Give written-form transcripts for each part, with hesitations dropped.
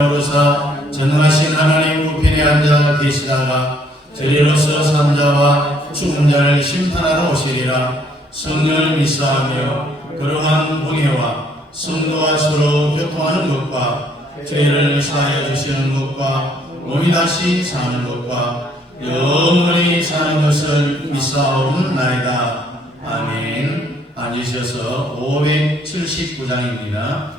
여호사 전능하신 하나님 우편에 앉아 계시다가 저리로서 산자와 죽은 자를 심판하러 오시리라. 성령을 믿사하며 그러한 공회와 성도와 서로 교통하는 것과 저희를 미사하여 주시는 것과 몸이 다시 사는 것과 영원히 사는 것을 믿사옵나이다. 아멘. 앉으셔서 579장입니다.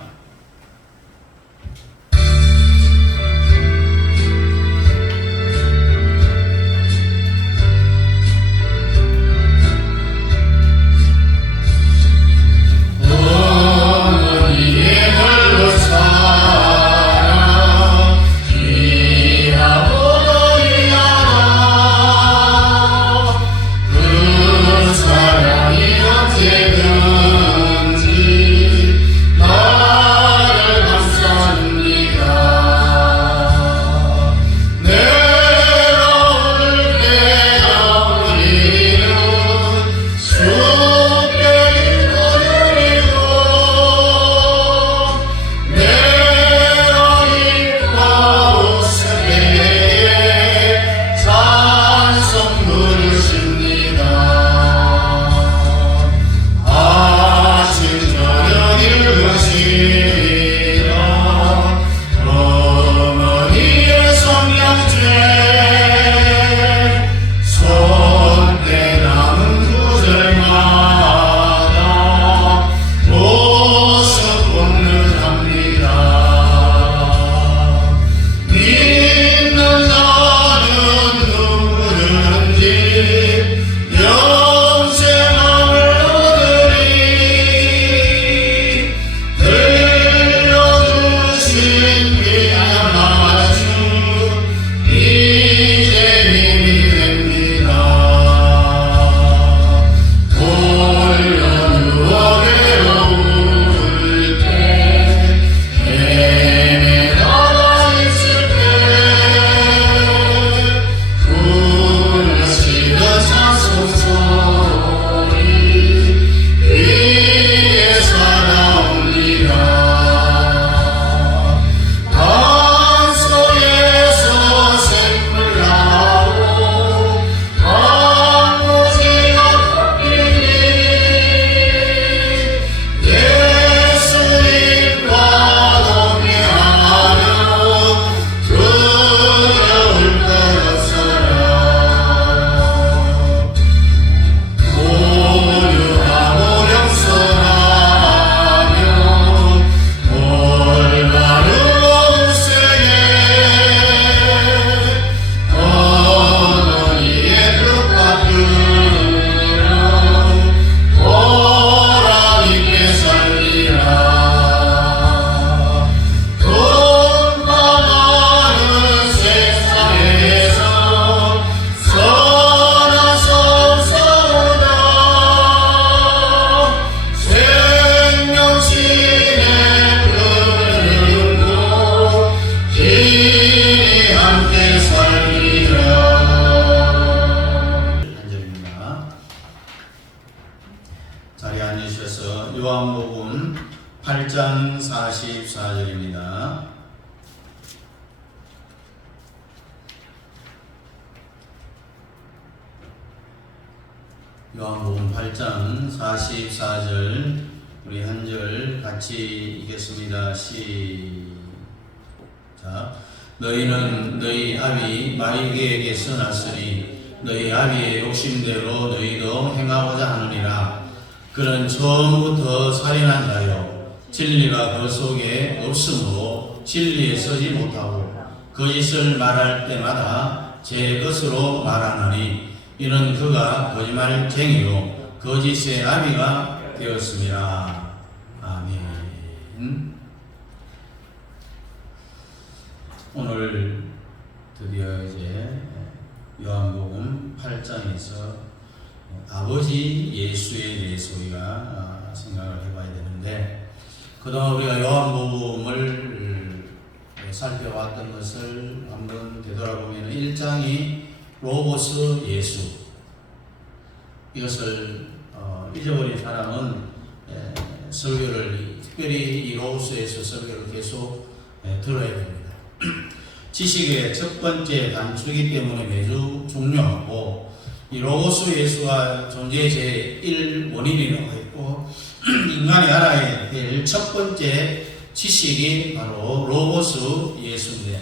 자리에 앉으셔서 요한복음 8장 44절입니다. 요한복음 8장 44절 우리 한 절 같이 읽겠습니다. 시작. 너희는 너희 아비 마귀에게서 났으니 너희 아비의 욕심대로 너희도 행하고자 하느니라. 그는 처음부터 살인한 자요 진리가 그 속에 없으므로 진리에 서지 못하고 거짓을 말할 때마다 제 것으로 말하느니 이는 그가 거짓말쟁이요 거짓의 아비가 되었습니다. 아멘. 오늘 드디어 이제 요한복음 8장에서 아버지 예수에 대해서 우리가 생각을 해봐야 되는데, 그동안 우리가 요한복음을 살펴왔던 것을 한번 되돌아보면 1장이 로고스 예수, 이것을 잊어버린 사람은 설교를 특별히 이 로고스에서 설교를 계속 들어야 됩니다. 지식의 첫 번째 단초이기 때문에 매우 중요하고, 이 로고스 예수가 존재의 제1 원인이라고 했고, 인간이 알아야 될 첫 번째 지식이 바로 로고스 예수인데,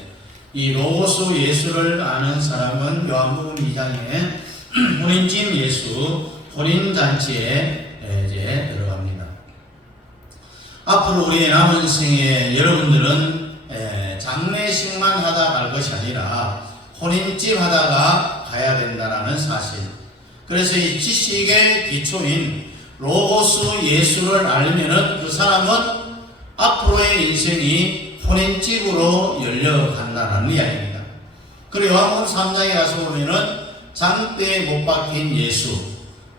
이 로고스 예수를 아는 사람은 요한복음 2장에 혼인진 예수 혼인잔치에 이제 들어갑니다. 앞으로 우리의 남은 생에 여러분들은 장례식만 하다 갈 것이 아니라 혼인집 하다가 가야 된다는 사실. 그래서 이 지식의 기초인 로고스 예수를 알면은 그 사람은 앞으로의 인생이 혼인집으로 열려간다는 이야기입니다. 그리고 요한복음 3장에 가서 보면은 장대에 못 박힌 예수,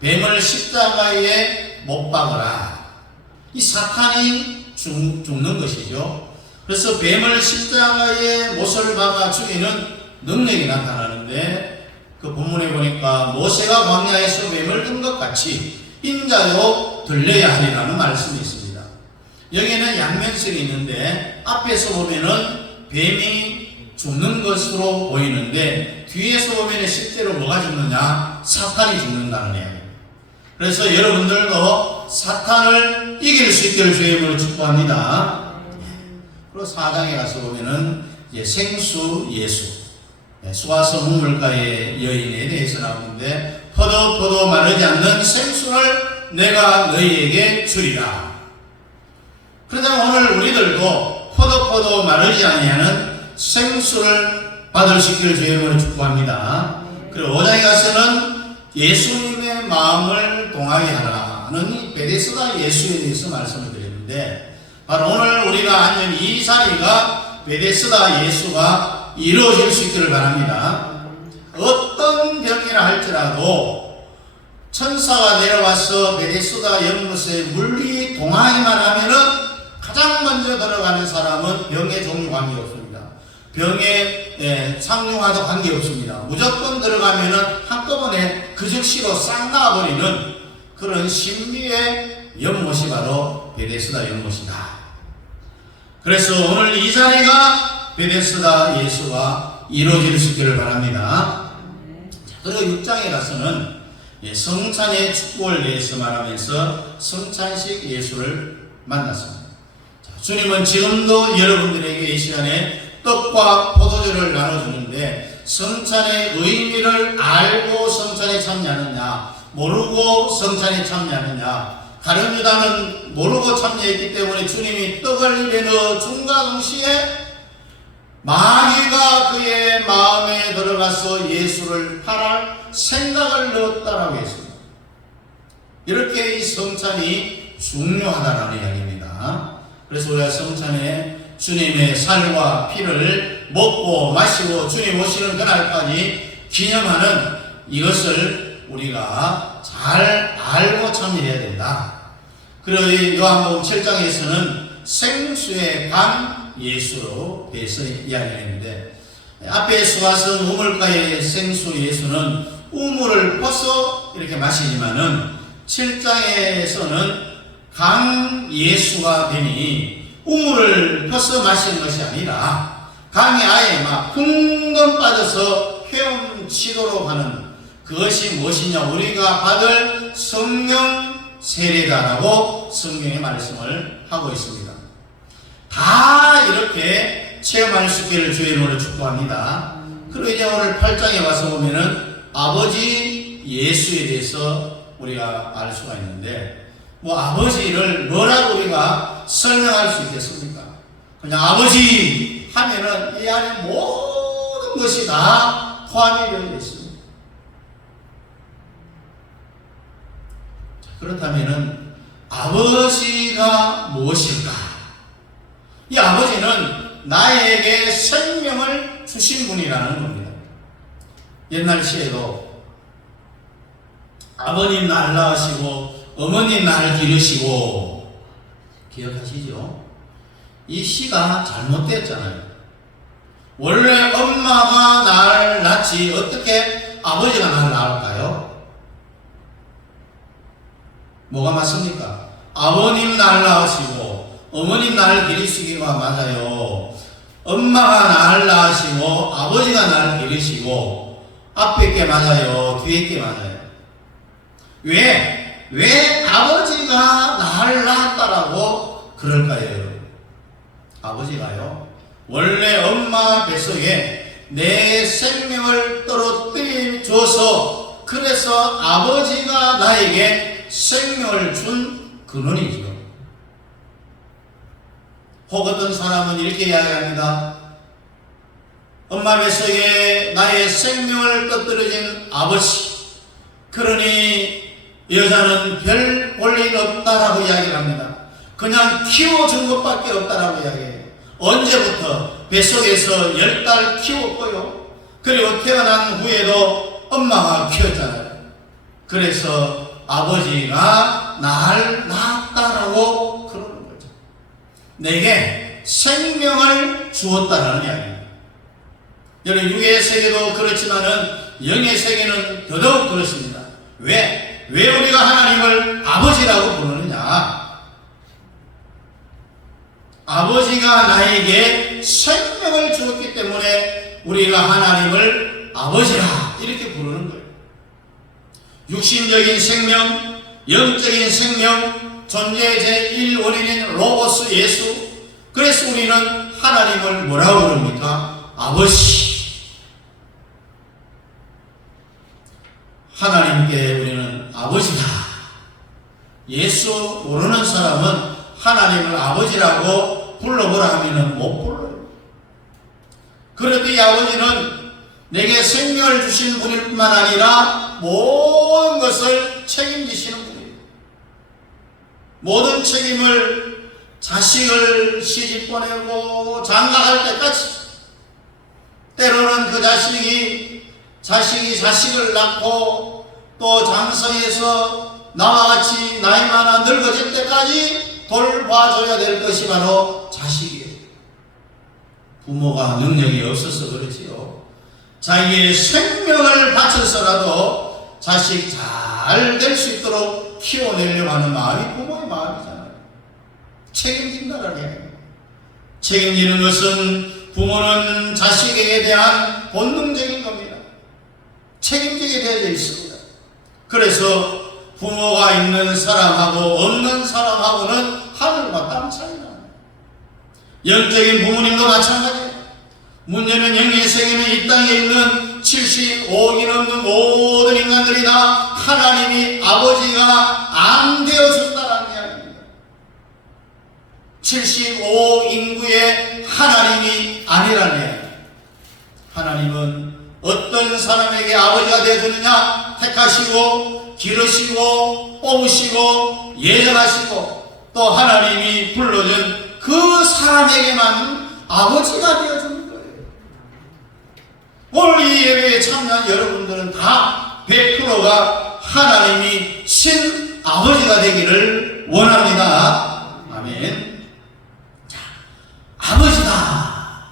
뱀을 십자가에 못 박으라. 이 사탄이 죽는 것이죠. 그래서 뱀을 십자가에 못을 박아 죽이는 능력이 나타나는데, 그 본문에 보니까 모세가 광야에서 뱀을 든 것 같이 인자요 들려야 하리라는 말씀이 있습니다. 여기에는 양면성이 있는데, 앞에서 보면은 뱀이 죽는 것으로 보이는데, 뒤에서 보면 실제로 뭐가 죽느냐? 사탄이 죽는다는 이야기입니다. 그래서 여러분들도 사탄을 이길 수 있기를 주의 이름으로 축복합니다. 그리고 4장에 가서 보면은 이제 생수 예수, 수아서 우물가의 여인에 대해서 나오는데, 포도 마르지 않는 생수를 내가 너희에게 주리라. 그렇다면 오늘 우리들도 포도 마르지 아니하는 생수를 받을 수 있기를 주의 이름으로 축복합니다. 그리고 5장에 가서는 예수님의 마음을 동하게 하라는 베데스다 예수에 대해서 말씀을 드렸는데, 바로 오늘 우리가 앉은 이 자리가 베데스다 예수가 이루어질 수 있기를 바랍니다. 어떤 병이라 할지라도 천사가 내려와서 베데스다 연못에 물이 동하기만 하면은 가장 먼저 들어가는 사람은 병의 종류 관계없습니다. 병에 상용화도 관계없습니다. 무조건 들어가면은 한꺼번에 그 즉시로 싹 나와버리는 그런 신비의 연못이 바로 베데스다 연못이다. 그래서 오늘 이 자리가 베데스다 예수가 이루어질 수 있기를 바랍니다. 그리고 6장에 가서는 성찬의 축복을 대해서 말하면서 성찬식 예수를 만났습니다. 주님은 지금도 여러분들에게 이 시간에 떡과 포도주를 나눠주는데, 성찬의 의미를 알고 성찬에 참여하느냐, 모르고 성찬에 참여하느냐. 다른 유다는 모르고 참여했기 때문에 주님이 떡을 입에 넣어 준과 동시에 마귀가 그의 마음에 들어가서 예수를 팔할 생각을 넣었다라고 했습니다. 이렇게 이 성찬이 중요하다라는 이야기입니다. 그래서 우리가 성찬에 주님의 살과 피를 먹고 마시고 주님 오시는 그날까지 기념하는 이것을 우리가 잘 알고 참여해야 된다. 그리고 요한복음 7장에서는 생수의 강 예수로 대해서 이야기했는데, 앞에 수가성 우물가의 생수 예수는 우물을 퍼서 이렇게 마시지만은 7장에서는 강 예수가 되니 우물을 퍼서 마시는 것이 아니라 강에 아예 막 풍덩 빠져서 헤엄치도록 하는 그것이 무엇이냐? 우리가 받을 성령 세례다라고 성경의 말씀을 하고 있습니다. 다 이렇게 체험할 수 있기를 주의 이름으로 축복합니다. 그리고 이제 오늘 8장에 와서 보면은 아버지 예수에 대해서 우리가 알 수가 있는데, 아버지를 뭐라고 우리가 설명할 수 있겠습니까? 그냥 아버지 하면은 이 안에 모든 것이 다 포함이 되어 있습니다. 그렇다면은 아버지가 무엇일까? 이 아버지는 나에게 생명을 주신 분이라는 겁니다. 옛날 시에도 아버님 날 낳으시고 어머니 날 기르시고, 기억하시죠? 이 시가 잘못됐잖아요. 원래 엄마가 날 낳지 어떻게 아버지가 날 낳을까요? 뭐가 맞습니까? 아버님 날 낳으시고 어머님 날 기르시기가 맞아요. 엄마가 나를 낳으시고 아버지가 나를 기르시고 앞에 게 맞아요? 뒤에 게 맞아요? 왜 아버지가 나를 낳았다라고 그럴까요, 여러분? 아버지가요, 원래 엄마 뱃속에 내 생명을 떨어뜨려 줘서, 그래서 아버지가 나에게 생명을 준 근원이죠. 혹 어떤 사람은 이렇게 이야기합니다. 엄마 뱃속에 나의 생명을 떨어뜨려진 아버지, 그러니 여자는 별 볼 일 없다라고 이야기를 합니다. 그냥 키워준 것밖에 없다라고 이야기해요. 언제부터? 뱃속에서 10달 키웠고요. 그리고 태어난 후에도 엄마가 키웠잖아요. 그래서 아버지가 날 낳았다라고 그러는 거죠. 내게 생명을 주었다라는 이야기입니다. 여러분, 육의 세계도 그렇지만은 영의 세계는 더더욱 그렇습니다. 왜 우리가 하나님을 아버지라고 부르느냐? 아버지가 나에게 생명을 주었기 때문에 우리가 하나님을 아버지라 이렇게 부르는 거예요. 육신적인 생명, 영적인 생명, 존재의 제1원인인 로고스 예수. 그래서 우리는 하나님을 뭐라고 부릅니까? 아버지. 하나님께 우리는 아버지다. 예수 모르는 사람은 하나님을 아버지라고 불러보라 하면은 못 불러요. 그런데 이 아버지는 내게 생명을 주신 분일 뿐만 아니라 모든 것을 책임지시는 분이에요. 모든 책임을, 자식을 시집 보내고 장가갈 때까지, 때로는 그 자식이 자식을 낳고 또 장성해서 나와 같이 나이 많아 늙어질 때까지 돌봐줘야 될 것이 바로 자식이에요. 부모가 능력이 없어서 그렇지요. 자기의 생명을 바쳐서라도 자식 잘 될 수 있도록 키워내려고 하는 마음이 부모의 마음이잖아요. 책임진다라는 얘기예요. 책임지는 것은 부모는 자식에게 대한 본능적인 겁니다. 책임지게 되어져 있습니다. 그래서 부모가 있는 사람하고 없는 사람하고는 하늘과 땅 차이가 나요. 영적인 부모님도 마찬가지예요. 문제는 영의 세계는 이 땅에 있는 75억이 넘는 모든 인간들이 다 하나님이 아버지가 안 되어준다는 이야기입니다. 75억 인구의 하나님이 아니라는 이야기. 하나님은 어떤 사람에게 아버지가 되어주느냐? 택하시고 기르시고 뽑으시고 예정하시고 또 하나님이 불러준 그 사람에게만 아버지가 되어주는 거예요. 오늘 이 예배에 참여한 여러분들은 다 100%가 하나님이 친아버지가 되기를 원합니다. 아멘. 자, 아버지다.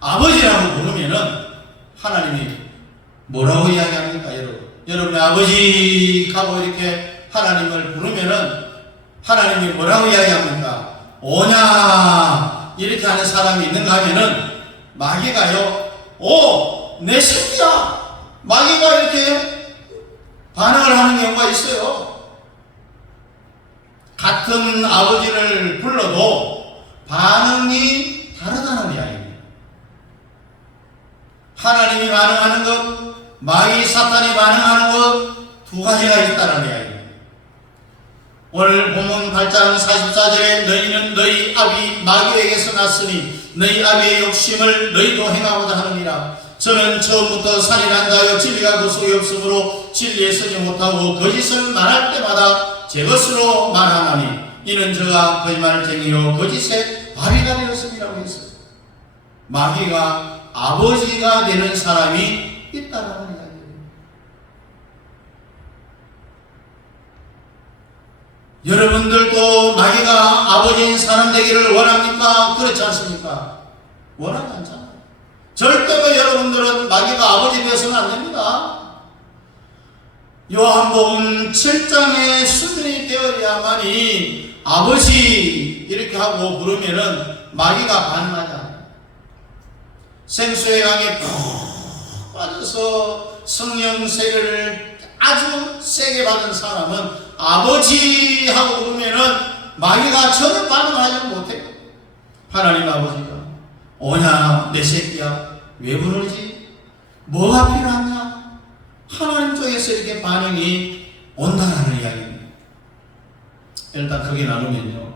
아버지라고 부르면은 하나님이 뭐라고 이야기합니까, 여러분? 여러분의 아버지 하고 이렇게 하나님을 부르면은 하나님이 뭐라고 이야기합니까? 오냐 이렇게 하는 사람이 있는가 하면은 마귀가요, 오, 내 새끼야. 마귀가 이렇게 반응을 하는 경우가 있어요. 같은 아버지를 불러도 반응이 다르다는 이야기입니다. 하나님이 반응하는 것, 마귀 사탄이 반응하는 것, 두 가지가 있다는 이야기입니다. 오늘 본문 8장 44절에 너희는 너희 아비 마귀에게서 났으니 너희 아비의 욕심을 너희도 행하고자 하느니라. 저는 처음부터 살인한 자여 진리가 그 속에 없으므로 진리에 서지 못하고 거짓을 말할 때마다 제 것으로 말하나니 이는 저가 거짓말쟁이요 거짓의 발이가 되었음이라고 했어요. 마귀가 아버지가 되는 사람이 있다라는 이야기예요. 여러분들도 마귀가 아버지인 사람 되기를 원합니까? 그렇지 않습니까? 원하지 않잖아요. 절대로 여러분들은 마귀가 아버지 되어서는 안 됩니다. 요한복음 7장의 수준이 되어야만이 아버지 이렇게 하고 부르면은 마귀가 반응하지 않아요. 생수의 강에 푹 빠져서 성령 세례를 아주 세게 받은 사람은 아버지 하고 부르면은 마귀가 전혀 반응하지 못해요. 하나님 아버지가 오냐 내 새끼야 왜 부르지? 뭐가 필요하냐? 하나님 쪽에서 이렇게 반응이 온다라는 이야기입니다. 일단 크게 나누면요,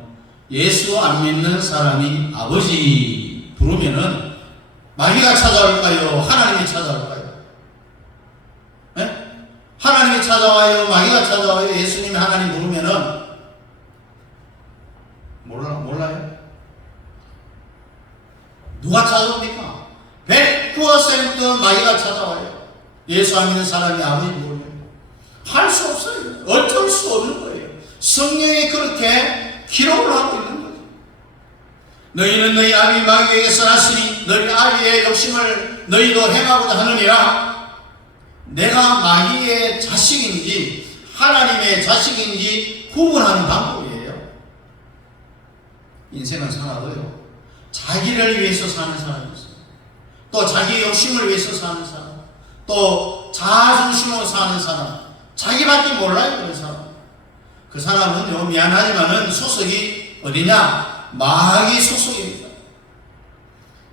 예수 안 믿는 사람이 아버지 부르면은 마귀가 찾아올까요? 하나님이 찾아올까요? 네? 하나님이 찾아와요? 마귀가 찾아와요? 예수님이 하나님 부르면은 몰라요? 누가 찾아옵니까? 100% 마귀가 찾아와요. 예수 안 믿는 사람이 아버지 부르면 할 수 없어요. 어쩔 수 없는 거예요. 성령이 그렇게 기록을 하고 있는 거죠. 너희는 너희 아비 마귀에게서 났으니 너희 아비의 욕심을 너희도 행하고자 하느니라. 내가 마귀의 자식인지 하나님의 자식인지 구분하는 방법이에요. 인생을 살아도요, 자기를 위해서 사는 사람이 있어요. 또 자기 욕심을 위해서 사는 사람, 또 자존심으로 사는 사람, 자기밖에 몰라요. 그런 사람. 그 사람은요, 미안하지만은 소속이 어디냐? 마귀 소속입니다.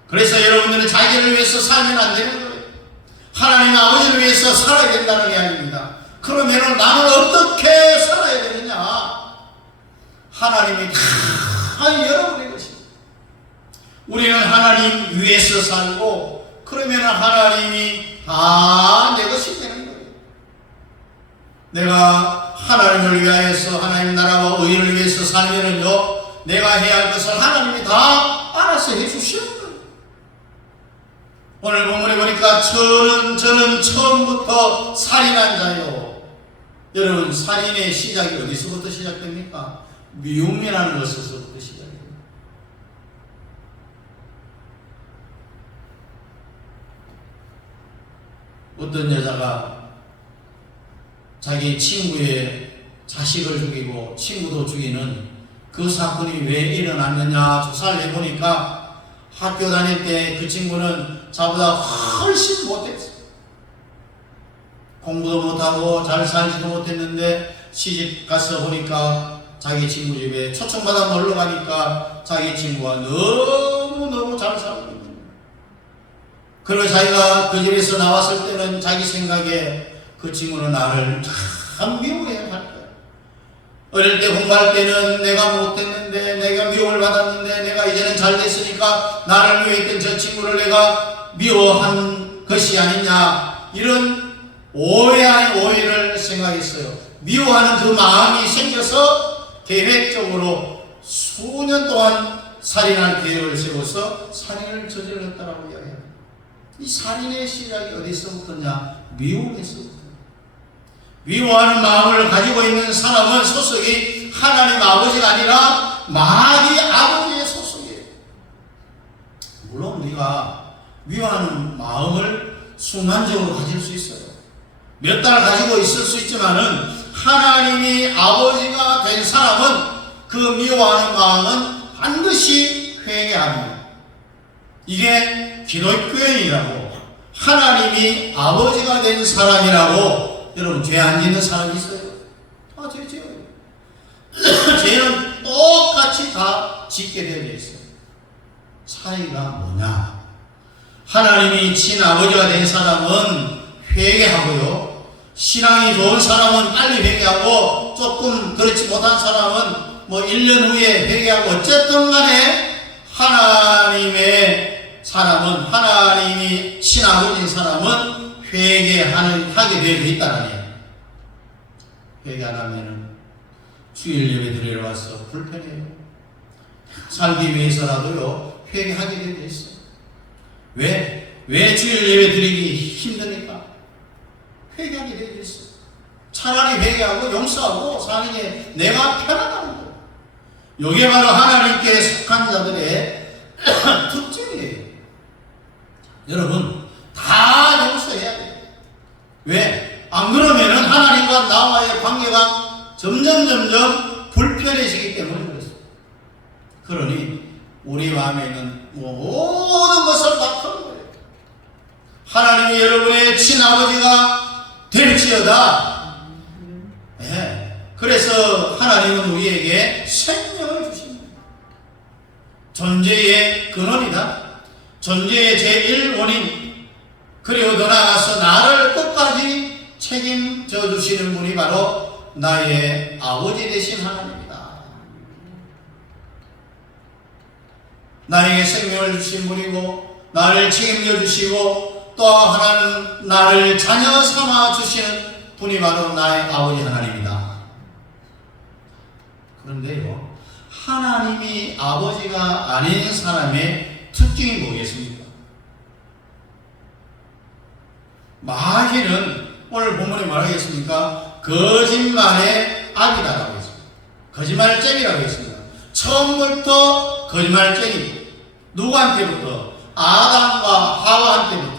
그래서 여러분들은 자기를 위해서 살면 안 되는 거예요. 하나님 아버지를 위해서 살아야 된다는 이야기입니다. 그러면은 나는 어떻게 살아야 되느냐? 하나님이 다 여러분의 것입니다. 우리는 하나님 위해서 살고, 그러면 하나님이 다 내 것이 되는 거예요. 내가 하나님을 위하여서 하나님 나라와 의를 위해서 살면은요, 내가 해야 할 것을 하나님이 다 알아서 해주시는 거예요. 오늘 본문에 보니까 저는 처음부터 살인한 자요. 여러분, 살인의 시작이 어디서부터 시작됩니까? 미움이라는 것에서부터 시작해요. 어떤 여자가 자기 친구의 자식을 죽이고 친구도 죽이는 그 사건이 왜 일어났느냐 조사를 해보니까 학교 다닐 때 그 친구는 자보다 훨씬 못했어요. 공부도 못하고 잘 살지도 못했는데 시집 가서 보니까 자기 친구 집에 초청받아 놀러 가니까 자기 친구가 너무너무 잘 살고 있는 거예요. 그리고 자기가 그 집에서 나왔을 때는 자기 생각에 그 친구는 나를 참 미워해야 할 거야. 어릴 때 공부할 때는 내가 못했는데, 내가 미움을 받았는데, 내가 이제는 잘 됐으니까 나를 미워했던 저 친구를 내가 미워한 것이 아니냐, 이런 오해 아닌 오해를 생각했어요. 미워하는 그 마음이 생겨서 계획적으로 수년 동안 살인할 계획을 세워서 살인을 저질렀다라고 이야기합니다. 이 살인의 시작이 어디서부터냐? 미움에서부터. 미워하는 마음을 가지고 있는 사람은 소속이 하나님 아버지가 아니라 마귀 아버지의 소속이에요. 물론 우리가 미워하는 마음을 순간적으로 가질 수 있어요. 몇 달 가지고 있을 수 있지만은 하나님이 아버지가 된 사람은 그 미워하는 마음은 반드시 회개합니다. 이게 기독교인이라고, 하나님이 아버지가 된 사람이라고. 여러분, 죄 안 짓는 사람이 있어요? 다 죄 지어요. 죄는 똑같이 다 짓게 되어 있어요. 차이가 뭐냐? 하나님이 친아버지가 된 사람은 회개하고요, 신앙이 좋은 사람은 빨리 회개하고, 조금 그렇지 못한 사람은 뭐 1년 후에 회개하고, 어쨌든 간에 하나님의 사람은, 하나님이 친아버지인 사람은 하게 되어 있다는 얘기예요. 회개 안 하면은 주일 예배 드리러 와서 불편해요. 살기 위해서라도요, 회개하게 되어 있어요. 왜 주일 예배 드리기 힘드니까? 회개하게 되어 있어요. 차라리 회개하고 용서하고 사는 게 내가 편하다는 거예요. 이게 바로 하나님께 속한 자들의 특징이에요. 여러분, 다 용서해야 돼요. 왜? 안 그러면은 하나님과 나와의 관계가 점점 불편해지기 때문에 그렇습니다. 그러니 우리 마음에 있는 모든 것을 다 털어버려요. 하나님이 여러분의 친아버지가 될지어다. 예. 그래서 하나님은 우리에게 생명을 주십니다. 존재의 근원이다. 존재의 제1원인. 그리고 더 나아가서 나를 끝까지 책임져 주시는 분이 바로 나의 아버지 되신 하나님이다. 나에게 생명을 주신 분이고 나를 책임져 주시고 또 하나는 나를 자녀 삼아 주시는 분이 바로 나의 아버지 하나님이다. 그런데요, 하나님이 아버지가 아닌 사람의 특징이 뭐겠습니까? 마귀는 오늘 본문에 말하겠습니까? 거짓말의 악이다라고 했습니다. 거짓말쟁이라고 했습니다. 처음부터 거짓말쟁이. 누구한테부터? 아담과 하와한테부터.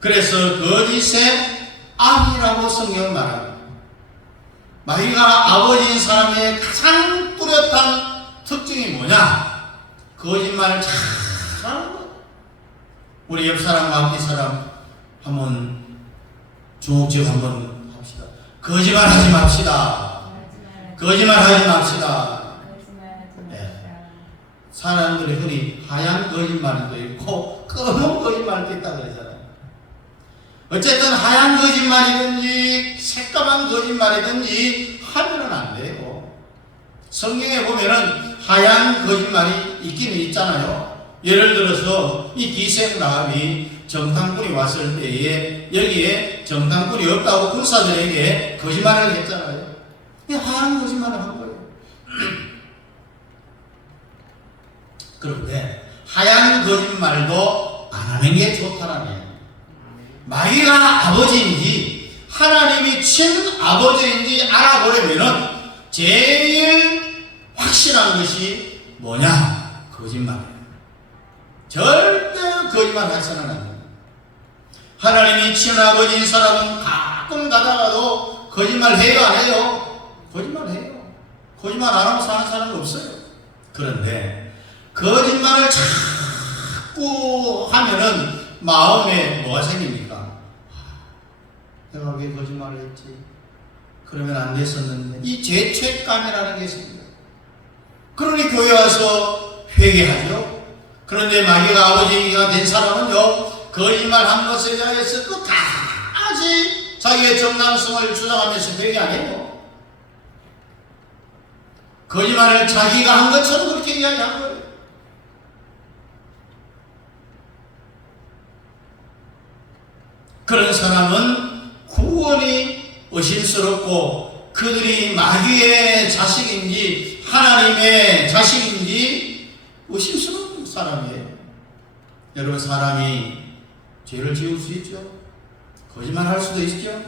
그래서 거짓의 악이라고 성경은 말합니다. 마귀가 아버지인 사람의 가장 뚜렷한 특징이 뭐냐? 거짓말을 잘하는 것. 우리 옆 사람과 앞뒤 사람 한번 주목적 한번 합시다. 거짓말 하지 맙시다. 거짓말 하지 맙시다. 네. 사람들이 흔히 하얀 거짓말도 있고 검은 거짓말도 있다고 그러잖아요. 어쨌든 하얀 거짓말이든지 새까만 거짓말이든지 하면은 안 돼요. 성경에 보면은 하얀 거짓말이 있기는 있잖아요. 예를 들어서 이 기생라합이 정탐꾼이 왔을 때에 여기에 정탐꾼이 없다고 군사들에게 거짓말을 했잖아요. 이 하얀 거짓말을 한 거예요. 그런데 하얀 거짓말도 안 하는 게 좋다라네요. 마귀가 아버지인지 하나님이 친아버지인지 알아보려면은 제일 확실한 것이 뭐냐? 거짓말이에요. 절대 거짓말 해서는 안 됩니다. 하나님이 친아버지인 사람은 가끔 가다가도 거짓말 해요, 안 해요? 거짓말 해요. 거짓말 안 하고 사는 사람은 없어요. 그런데 거짓말을 자꾸 하면은 마음에 뭐가 생깁니까? 내가 왜 거짓말을 했지? 그러면 안 됐었는데. 이 죄책감이라는 게 있습니다. 그러니 교회 와서 회개하죠. 그런데 마귀가 아버지가 된 사람은요, 거짓말한 것에 대해서 끝까지 자기의 정당성을 주장하면서 회개 안 해요. 거짓말을 자기가 한 것처럼 그렇게 이야기한 거예요. 그런 사람은 구원이 의심스럽고 그들이 마귀의 자식인지 하나님의 자식인지 의심스러운 사람이에요. 여러분, 사람이 죄를 지을 수 있죠. 거짓말할 수도 있죠.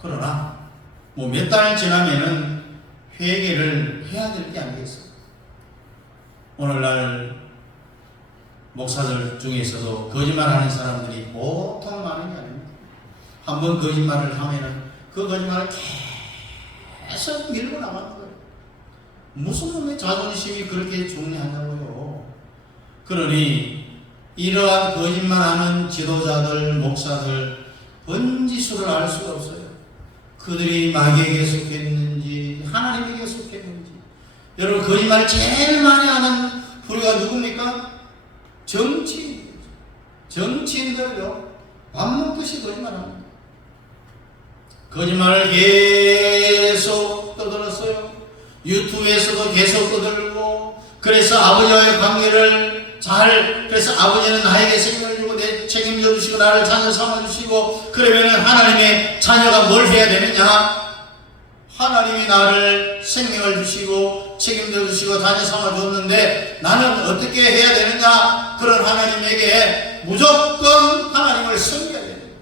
그러나 뭐 몇 달 지나면은 회개를 해야 될 게 아니겠어요. 오늘날 목사들 중에서도 거짓말하는 사람들이 보통 많은 게 아닙니다. 한번 거짓말을 하면은 그 거짓말을 계속 밀고 나가는 거예요. 무슨 놈의 자존심이 그렇게 중요하냐고요. 그러니 이러한 거짓말하는 지도자들, 목사들 번지수를 알 수가 없어요. 그들이 마귀에게 속했는지 하나님에게 속했는지. 여러분, 거짓말 제일 많이 하는 부류가 누굽니까? 정치인들요. 밥 먹듯이 거짓말합니다. 거짓말을 계속 떠들었어요. 유튜브에서도 계속 떠들고. 그래서 아버지와의 관계를 그래서 아버지는 나에게 생명을 주고 내 책임져 주시고 나를 자녀 삼아 주시고. 그러면은 하나님의 자녀가 뭘 해야 되느냐? 하나님이 나를 생명을 주시고 책임져 주시고 자녀 삼아 줬는데 나는 어떻게 해야 되느냐? 그런 하나님에게 무조건 하나님을 섬겨야 됩니다.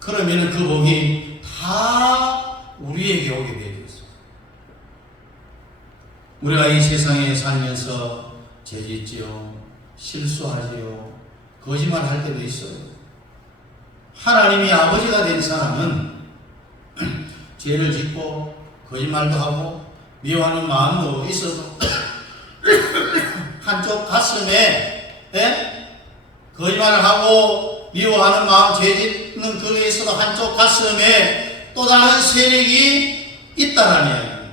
그러면은 그 복이 다 우리에게 오게 되어 있습니다. 우리가 이 세상에 살면서 죄짓지요, 실수하지요, 거짓말 할 때도 있어요. 하나님이 아버지가 된 사람은 죄를 짓고 거짓말도 하고 미워하는 마음도 있어도 한쪽 가슴에 거짓말을 하고 미워하는 마음, 죄짓는 그에 있어도 한쪽 가슴에 또 다른 세력이 있다는 이야기입니다.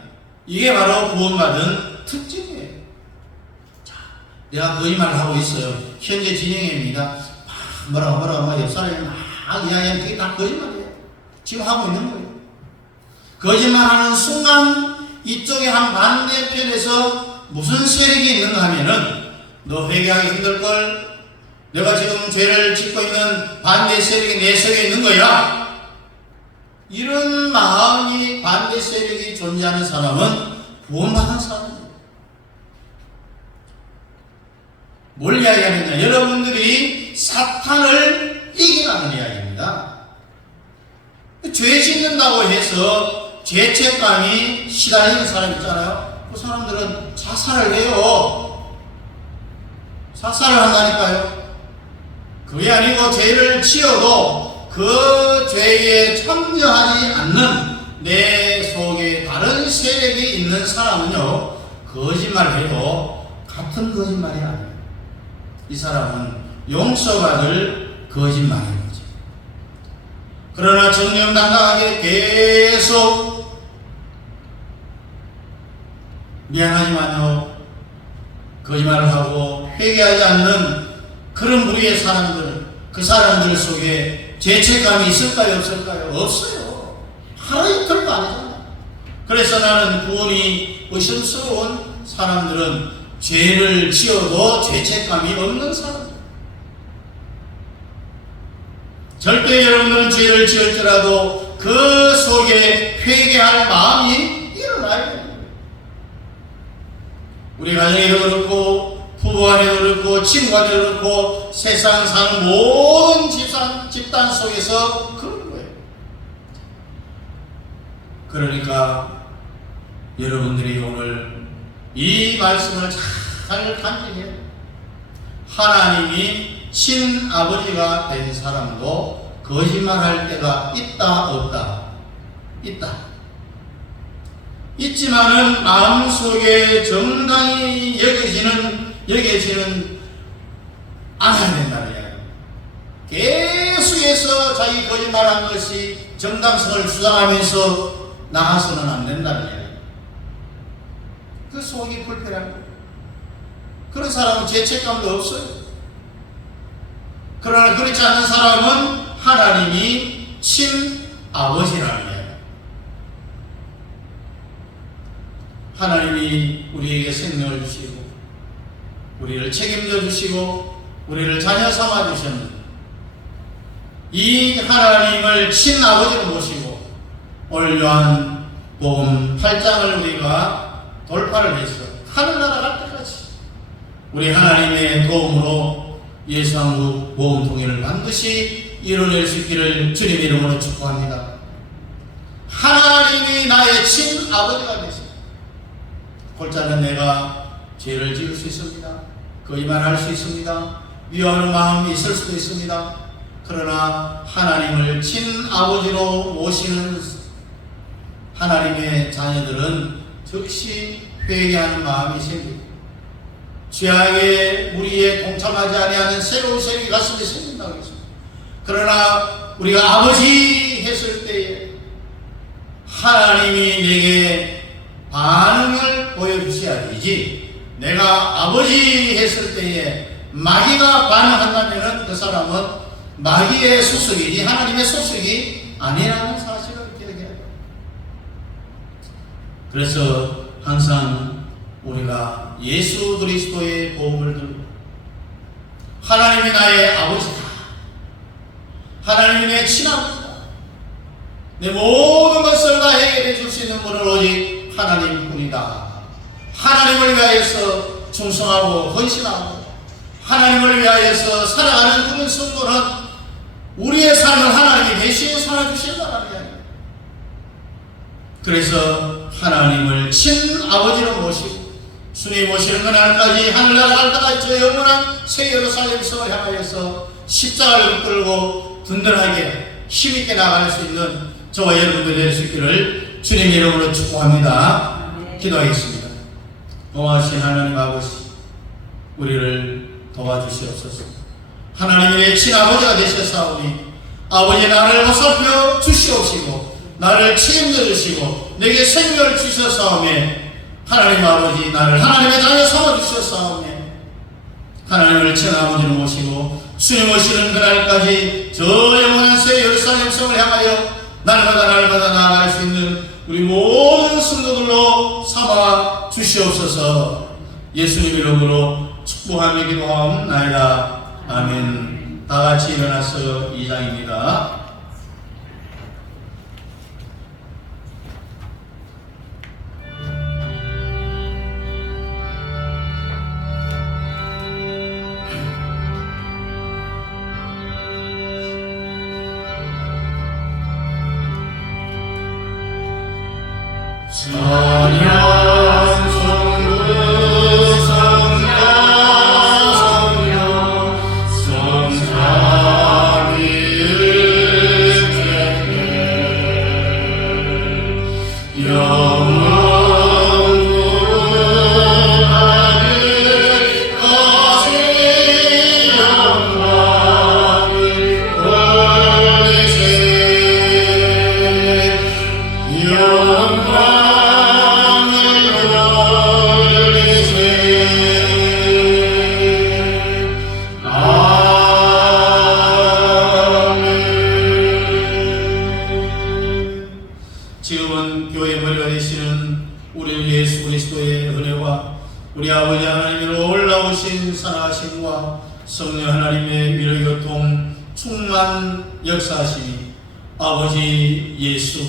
이게 바로 구원받은 특징이에요. 자, 내가 거짓말을 하고 있어요. 현재 진행입니다. 뭐라고 옆 사람이 막 이야기하면 그게 다 거짓말이에요. 지금 하고 있는 거예요. 거짓말하는 순간 이쪽에 한 반대편에서 무슨 세력이 있는가 하면은 너 회개하기 힘들걸, 내가 지금 죄를 짓고 있는 반대 세력이 내 속에 있는 거야. 이런 마음이 반대 세력이 존재하는 사람은 구원받은 사람이에요. 뭘 이야기하느냐? 여러분들이 사탄을 이기라는 이야기입니다. 죄 짓는다고 해서 죄책감이 시달리는 사람 있잖아요. 그 사람들은 자살을 해요. 자살을 한다니까요. 그게 아니고 죄를 지어도 그 죄에 참여하지 않는 내 속에 다른 세력이 있는 사람은요, 거짓말을 해도 같은 거짓말이 아니에요. 이 사람은 용서받을 거짓말인 거지. 그러나 정정당당하게 계속 미안하지만요, 거짓말을 하고 회개하지 않는 그런 무리의 사람들, 그 사람들 속에 죄책감이 있을까요? 없을까요? 없어요. 하루 이틀도 아니잖아요. 그래서 나는 구원이 의심스러운 사람들은 죄를 지어도 죄책감이 없는 사람들. 절대 여러분들은 죄를 지을지라도 그 속에 회개할 마음이 일어나야 됩니다. 우리 가정에도 그렇고 부부 안에도 그렇고 친구 안에도 그렇고 세상 사는 모든 집단 속에서 그런 거예요. 그러니까 여러분들이 오늘 이 말씀을 잘 간직해요. 하나님이 친아버지가 된 사람도 거짓말할 때가 있다 없다? 있다. 있지만은 마음속에 정당히 여겨지는 않아야 된다는 이야기예요. 계속해서 자기 거짓말한 것이 정당성을 주장하면서 나가서는 안 된다는 이야기예요. 그 속이 불편한 거예요. 그런 사람은 죄책감도 없어요. 그러나 그렇지 않는 사람은 하나님이 친아버지라는 이야기예요. 하나님이 우리에게 생명을 주시고 우리를 책임져 주시고 우리를 자녀 삼아 주셨는데 이 하나님을 친아버지로 모시고 오늘 요한복음 8장을 우리가 돌파를 해서 하늘나라 갈 때까지 우리 하나님의 도움으로 예수한국 모험 통일을 반드시 이뤄낼 수 있기를 주님 이름으로 축복합니다. 하나님이 나의 친아버지가 되십니다. 골자는 내가 죄를 지을 수 있습니다. 거짓말할 수 있습니다. 미워하는 마음이 있을 수도 있습니다. 그러나 하나님을 친아버지로 모시는 하나님의 자녀들은 즉시 회개하는 마음이 생깁니다. 죄악의 무리에 동참하지 아니하는 새로운 세력이 가슴에 생긴다고 했습니다. 그러나 우리가 아버지 했을 때에 하나님이 내게 반응을 보여주셔야 되지, 내가 아버지 했을 때에 마귀가 반응한다면 그 사람은 마귀의 소속이지 하나님의 소속이 아니라는 사실을 기억해야 돼요. 그래서 항상 우리가 예수 그리스도의 복음을 들고 하나님이 나의 아버지다, 하나님이 내 친아버지다, 내 모든 것을 다 해결해 줄 수 있는 분은 오직 하나님뿐이다. 하나님을 위하여서 충성하고 헌신하고 하나님을 위하여서 살아가는 그런 성도는 우리의 삶을 하나님이 대신 살아주신다는 이야기입니다. 그래서 하나님을 친아버지로 모시고 주님 오시는 그날까지 하늘나라 갈 때까지 저 영원한 새 예루살렘성을 향하여서 십자가를 붙들고 든든하게 힘있게 나아갈 수 있는 저와 여러분들 될 수 있기를 주님 이름으로 축복합니다. 기도하겠습니다. 고마우신 하나님 아버지, 우리를 도와주시옵소서. 하나님의 친아버지가 되셨사오니 아버지 나를 보살펴 주시옵시고 나를 책임져 주시고 내게 생명을 주셨사오며 하나님 아버지 나를 하나님의 자녀 삼아 주셨사오며 하나님을 친아버지로 모시고 주님 오시는 그날까지 저 영원한 새 예루살렘 성을 향하여 날마다 나아갈 수 있는 우리 모든 성도들로 삼아 주시옵소서. 예수님 이름으로 축복하며 기도하옵나이다. 아멘. 다같이 일어나서 2장입니다. 찬양 성부 성자 성령 성자비의 죄 영원하는 거짓 영광을 올리세 영광 지금은 교회 머리가 되시는 우리 예수 그리스도의 은혜와 우리 아버지 하나님의 올라오신 선하심과 성령 하나님의 위로 교통 충만 역사하심이 아버지 예수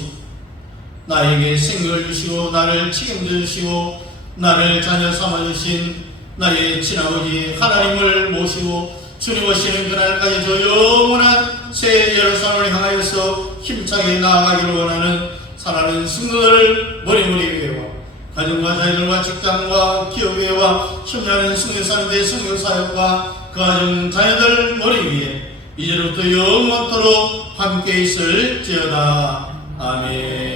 나에게 생명을 주시고 나를 책임져 주시고 나를 자녀 삼아 주신 나의 친아버지 하나님을 모시고 주님 오시는 그날까지 저 영원한 새 예루살렘을 향하여서 힘차게 나아가기를 원하는 사랑하는 성도들 머리위에와 가정과 자녀들과 직장과 기업회와 협력하는 성교사님들의 성교사역과 그 가정 자녀들 머리위에 이제부터 영원토록 함께 있을지어다. 아멘.